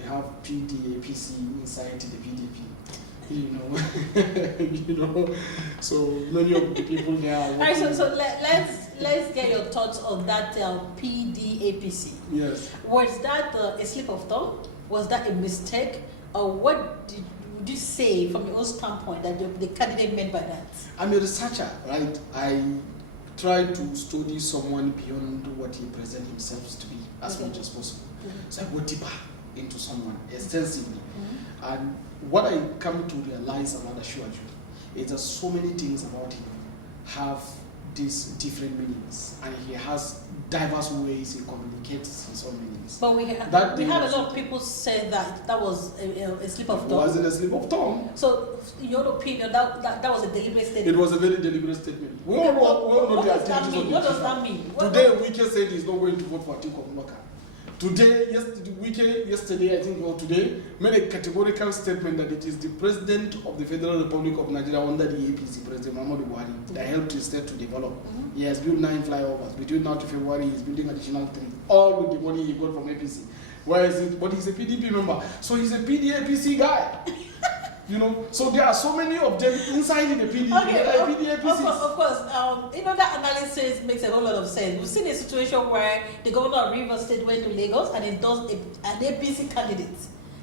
we have PDAPC inside the PDP. So many of the people there are working. All right, so let's get your thoughts on that PDAPC. Yes. Was that a slip of tongue? Was that a mistake? Or what would you say from your own standpoint that the candidate meant by that? I'm a researcher, right? I try to study someone beyond what he presents himself to be as much as possible. So I go deeper into someone extensively. And what I come to realize about Ashwaju is that so many things about him have these different meanings, and he has diverse ways he communicates his own meanings. But we have a lot of people say that was a slip of tongue. It wasn't a slip of tongue. So, in your opinion, that was a deliberate statement? It was a very deliberate statement. We all know the activities of the What does that mean? Today, Wike said he's not going to vote for Atiku Abubakar. Today, yesterday, I think, or today, made a categorical statement that it is the President of the Federal Republic of Nigeria under the APC, President Muhammadu Buhari, that helped the state to develop. He has built 9 flyovers. Between now to February, he's building additional 3, all with the money he got from APC. Where is it? But he's a PDP member, so he's a PDAPC guy. So there are so many of them inside the PDP. Okay, of course. That analysis makes a whole lot of sense. We've seen a situation where the governor of Rivers State went to Lagos and endorsed an APC candidate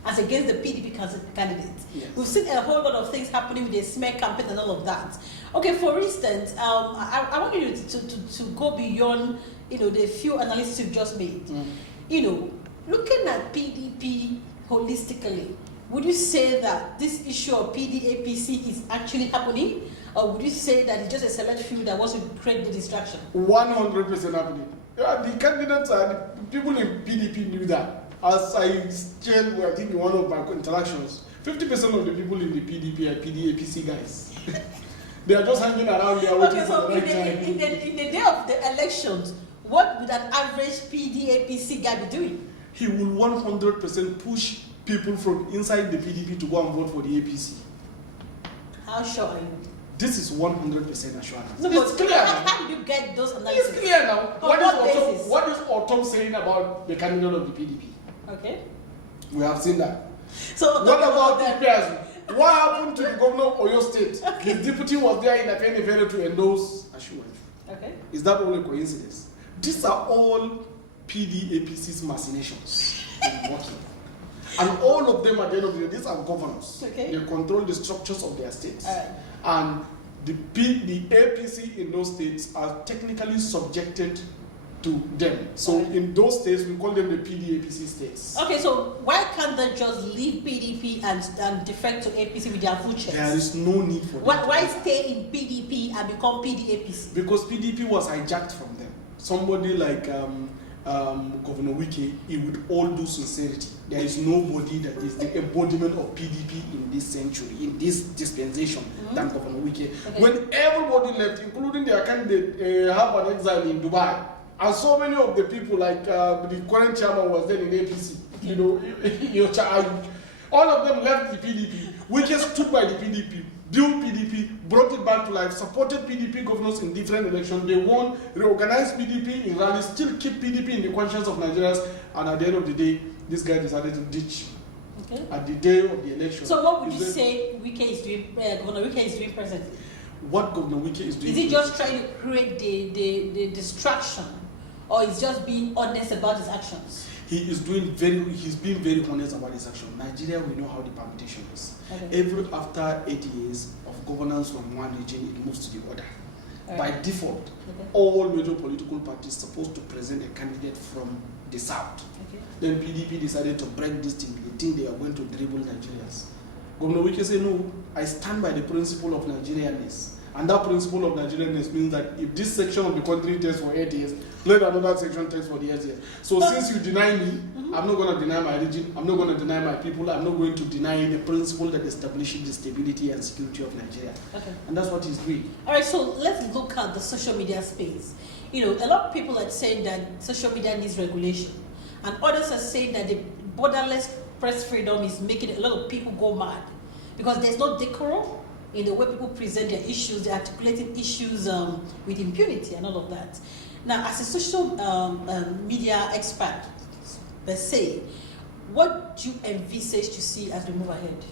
as against the PDP candidate. Yes. We've seen a whole lot of things happening with the smear campaign and all of that. Okay, for instance, I want you to go beyond the few analyses you've just made. Looking at PDP holistically, would you say that this issue of PDAPC is actually happening? Or would you say that it's just a select few that wants to create the distraction? 100% happening. Yeah, the candidates the people in PDP knew that. As I shared, I think in one of my interactions, 50% of the people in the PDP are PDAPC guys. They are just hanging around there waiting for the right time. In the day of the elections, what would an average PDAPC guy be doing? He will 100% push people from inside the PDP to go and vote for the APC. How sure are you? This is 100% assurance. No, it's clear. How did you get those analyses? It's clear now. On what is Autumn saying about the candidate of the PDP? Okay. We have seen that. So what about the pairs? What happened to the governor of Oyo State? Okay. His deputy was there in Afenifere to endorse Ashwaju. Okay. Is that only coincidence? These are all PDAPC's machinations working. And all of them at the end of the day, these are governors. Okay. They control the structures of their states. Right. And the APC in those states are technically subjected to them. So in those states, we call them the PDAPC states. Okay, so why can't they just leave PDP and defect to APC with their full chest? There is no need for that. Why stay in PDP and become PDAPC? Because PDP was hijacked from them. Somebody like Governor Wike, he would all do sincerity. There is nobody that is the embodiment of PDP in this century, in this dispensation, than Governor Wike. Okay. When everybody left, including their candidate, have an exile in Dubai, and so many of the people, like the current chairman was then in APC, all of them left the PDP. Wike stood by the PDP, built PDP, brought it back to life, supported PDP governors in different elections. They won, reorganized PDP in rallies, still keep PDP in the conscience of Nigerians, and at the end of the day, this guy decided to ditch at the day of the election. So what would you say Governor Wike is doing presently? What Governor Wike is doing? Is he just trying to create the distraction, or is just being honest about his actions? He's being very honest about his action. Nigeria, we know how the permutation is. Okay. After 8 years of governance from one region, it moves to the other. Right. By default, all major political parties are supposed to present a candidate from the south. Okay. Then PDP decided to break this thing. They think they are going to dribble Nigerians. Governor Wike said, no, I stand by the principle of Nigerianness. And that principle of Nigerianness means that if this section of the country takes for 8 years, let another section takes for the 8 years. So since you deny me, I'm not going to deny my region, I'm not going to deny my people, I'm not going to deny the principle that establishes the stability and security of Nigeria. Okay. And that's what he's doing. All right, so let's look at the social media space. A lot of people are saying that social media needs regulation. And others are saying that the borderless press freedom is making a lot of people go mad. Because there's no decorum in the way people present their issues, they're articulating issues with impunity and all of that. Now, as a social media expert, per se, what do you envisage to see as we move ahead?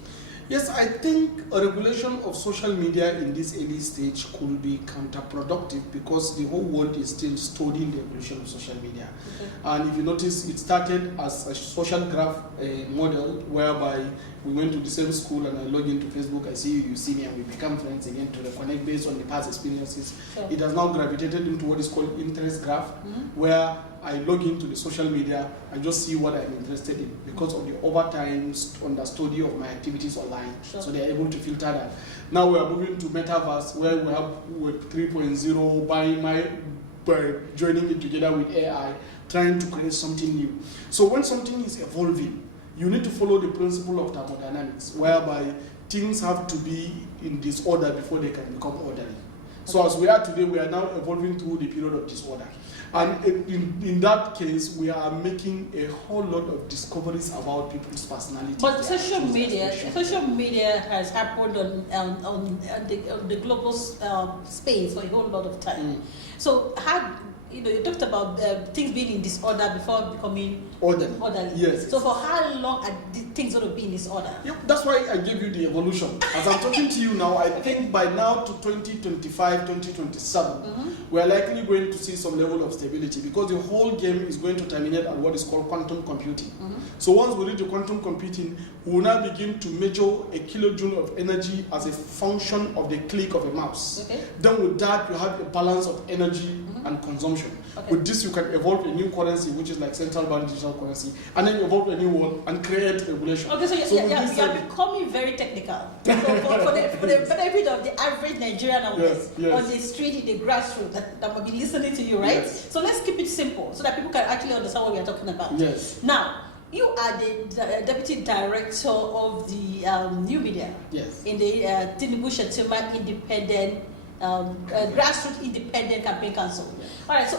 Yes, I think a regulation of social media in this early stage could be counterproductive because the whole world is still studying the evolution of social media. Okay. And if you notice, it started as a social graph model whereby we went to the same school and I log into Facebook, I see you, you see me, and we become friends again to reconnect based on the past experiences. Sure. It has now gravitated into what is called interest graph, where I log into the social media and just see what I'm interested in because of the overtime study of my activities online. Sure. So they're able to filter that. Now we are moving to metaverse where we have Web 3.0 by joining it together with AI, trying to create something new. So when something is evolving, you need to follow the principle of thermodynamics, whereby things have to be in disorder before they can become orderly. So as we are today, we are now evolving through the period of disorder. And in that case, we are making a whole lot of discoveries about people's personality. But social media has happened on the global space for a whole lot of time. So you talked about things being in disorder before becoming orderly. Yes. So for how long are things going to be in disorder? Yep, that's why I gave you the evolution. As I'm talking to you now, I think by now to 2025, 2027, we are likely going to see some level of stability because the whole game is going to terminate at what is called quantum computing. So once we reach the quantum computing, we will now begin to measure a kilojoule of energy as a function of the click of a mouse. Okay. Then with that, you have a balance of energy and consumption. Okay. With this, you can evolve a new currency, which is like central bank digital currency, and then evolve a new one and create regulation. Okay, so you're becoming very technical. So for the benefit of the average Nigerian on the street, in the grassroots, that will be listening to you, right? Yes. So let's keep it simple so that people can actually understand what we are talking about. Yes. Now, you are the deputy director of the new media. Yes. In the Tinubu Shettima Independent Grassroots Independent Campaign Council. Yeah. All right, so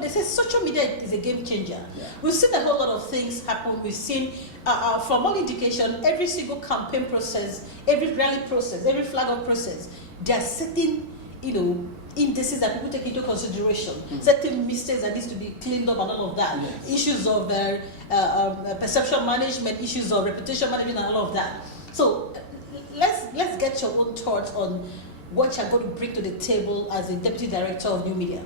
they say social media is a game changer. Yeah. We've seen a whole lot of things happen. We've seen, from all indication, every single campaign process, every rally process, every flag up process, there are certain, indices that people take into consideration, certain mistakes that needs to be cleaned up and all of that, issues of perception management, issues of reputation management and all of that. So let's get your own thoughts on what you're going to bring to the table as a deputy director of new media.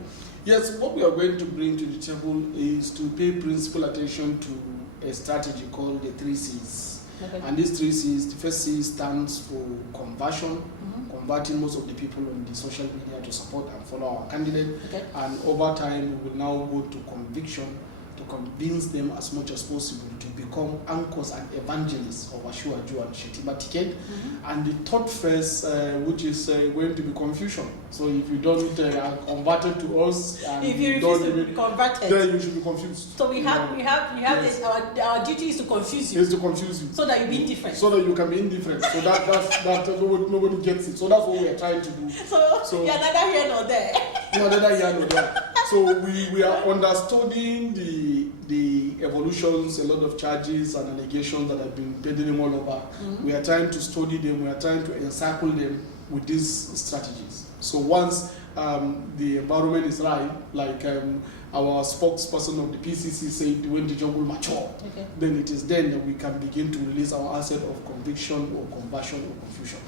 Yes, what we are going to bring to the table is to pay principal attention to a strategy called the 3 C's. Okay. And these 3 C's, the first C stands for conversion, converting most of the people on the social media to support and follow our candidate. Okay. And over time, we will now go to conviction, to convince them as much as possible to become anchors and evangelists of Ashwaju and Shettima ticket. And the third phase, which is going to be confusion. So if you don't convert to us, and if you refuse to be converted, then you should be confused. So we have this, our duty is to confuse you. Is to confuse you. So that you be indifferent. So that you can be indifferent. So that nobody gets it. So that's what we are trying to do. So you're neither here nor there. You're neither here nor there. So we are understanding the evolutions, a lot of charges and allegations that have been peddling all over. We are trying to study them, we are trying to encircle them with these strategies. So once the environment is right, like our spokesperson of the PCC said, when the jungle mature, then it is then that we can begin to release our asset of conviction or conversion or confusion.